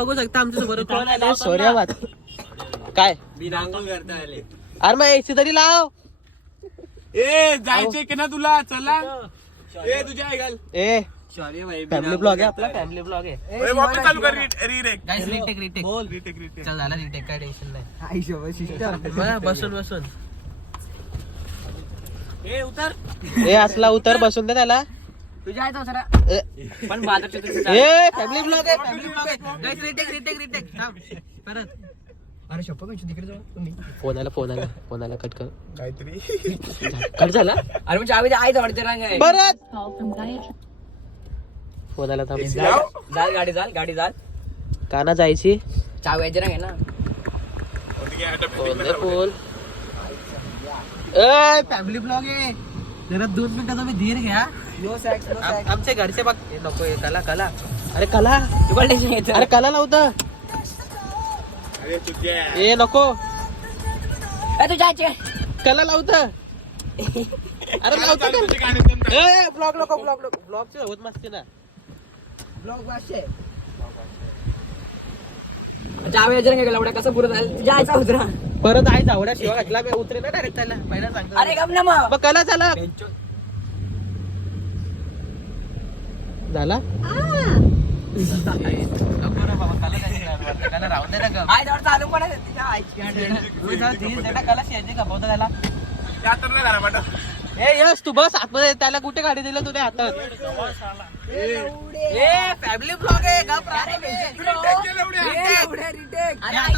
बघू शकता आमच्या सोबत कोण आले. सोर्याबाद काय बिनांगोल करता आले. अरे मग एसी तरी लाव. ए जायचे की ना तुला चला. ए तुझ्या ऐकाल ए सॉरी भाई फॅमिली ब्लॉग आहे आपला. फॅमिली ब्लॉग आहे. ए वापस चालू कर retake guys retake retake retake चल झाला रिटेक काय टेन्शन नाही. आई बसून बसून ए उतर. ए असला उतर बसून दे त्याला. तुझ्या आईचा सरा ए पण बाजारचे फॅमिली ब्लॉग आहे. फॅमिली ब्लॉग आहे. गाइस रिटेक रिटेक रिटेक थांब परत. अरे शप्पा मी तिकडे जाऊ तुम्ही. फोन आला कट कर. काहीतरी कट झाला. अरे म्हणजे आम्ही आई आवडते रंग आहे. परत फोन आला थांब. जाल गाडी जाल काना जायची. चावी यायचे रंग आहे ना. फोन ए फॅमिली ब्लॉग आहे. जरा 2 मिनिटं तुम्ही धीर घ्या. नो सॅक्स आमचे घरचे बघ. नको कला अरे कला तू पण टेन्शन घेतो. अरे कला लावतं. अरे तुझ्या ए नको तुझ्या आईचे कला लावतं. अरे लावतं तुझे गाणे पण ए ब्लॉग नको ब्लॉगची होत मस्ती ना. ब्लॉग वाशे चावी यायचे रंग एवढ्या कसं पुरत आहे. तुझ्या आईचा उतरा. परत आई जावड्या शिवा घातला मी उतरे ना डायरेक्ट त्याला पहिला सांगतो. अरे गम ना मग. मग कला झाला नको ना बाबा कला राहून दे ना गं. आई जवळ चालू पण आहे तुझ्या आईची. कला शेती खपवतो त्याला. त्या तर नाही झाला बेटा. ए यस तू बस आतमध्ये. त्याला कुठे गाडी दिलं तुझ्या हातात. ए फॅमिली ब्लॉग आहे का रिटेक. अरे आई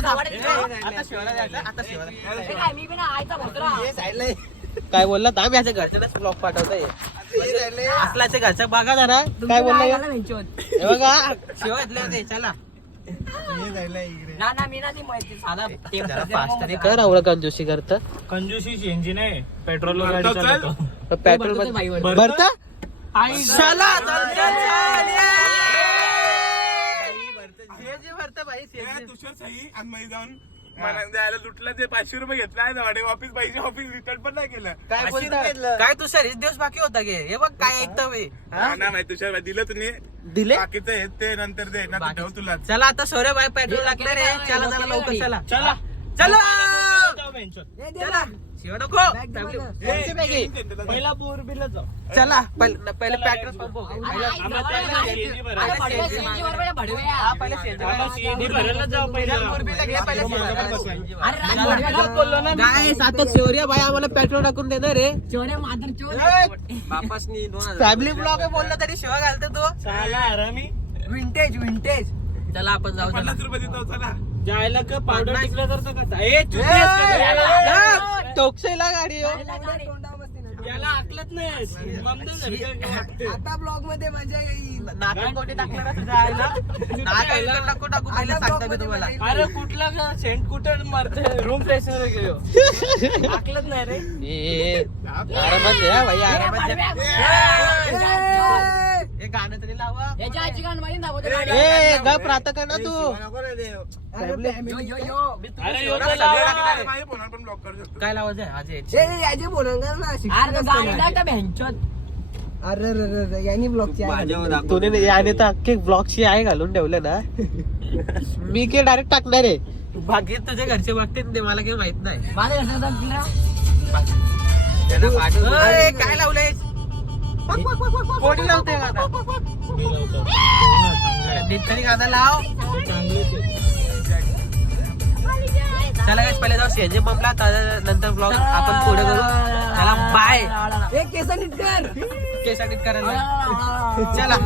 आता शिवाला जायचं. आता शिवाला काय मी पण आईचा भोसरा. काय बोलला दाम याच्या घरच्यालाच ब्लॉग पाठवताय. असलाच्या घरच्या बघा जरा काय बोलला हे बघा शिवा घेतले होते. चला ना मी ना ती माहिती साधा फास्ट तरी कर. आवडं कंजूसी करत. कंजूसीची इंजिन आहे पेट्रोल गाडी चल. चालवतो. पेट्रोल भरता तुषार सही आणि मी जाऊन मला द्यायला लुटलं. ते 500 रुपये घेतला आहे वाडे वापिस पैसे ऑफिस रिटर्न पण नाही केलं. काय बोलता काय तू सर दिवस बाकी होता गे. हे बघ काय ऐकतं बे. ना माहिती तुषार दिलं तुम्ही दिले बाकीचं हे ते नंतर दे ना ठेव तुला. चला आता सौर्य बाय पेट्रोल लागले रे. चला चला लवकर चला चला चला जाऊ बेंचवर. चला शिव नको कोणची बॅग आहे? पहिला बोर बिल जाऊ. चला पहिले पेट्रोल पंप CNG भरायला जाऊ पहिला. काय आता शौर्य बाई आम्हाला पेट्रोल टाकून देणार रे. वापसनी 2000. फॅमिली ब्लॉग आहे बोलला तरी शिवा घालतो तो. चला आरामी विंटेज चला आपण जाऊ. चला 50 रुपये देतो चला. जायला का पावडर टिकलं तर कसा टोकसेला गाडी हो. याला आकलत नाही. आता ब्लॉग मध्ये मजा येईल. नाकात कोटी टाकलं ना तुझ्या आईला. नाकात नको टाकू पहिले सांगतो मी तुम्हाला. अरे कुठला का सेंट कुठं मारते रूम फ्रेशनर घेऊ. आकलत नाही रे. आरामात द्या भाई आरामात द्या. हे गाणं तरी लावा. याच्या आईची गाणं माहिती ना. ए गप राहतं का ना तू. अरे यो माझ्या फोनवर पण ब्लॉक करू शकतो. काय लावायचं आज अरे यांनी ब्लॉगची तुने याने तर अख्खे ब्लॉगची आहे घालून ठेवलं ना. मी काय डायरेक्ट टाकणार आहे. बाकी तुझ्या घरचे बघते ते मला काही माहित नाही. ओय, काय लावलंय कोणी लावते गाणं. नीटकरी गाणं लाव. चला guys, पहिले जाऊ सीएनजी पंपला. नंतर ब्लॉग आपण पुढे करू. चला बाय. केस नीट कर. केस नीट करायला चला.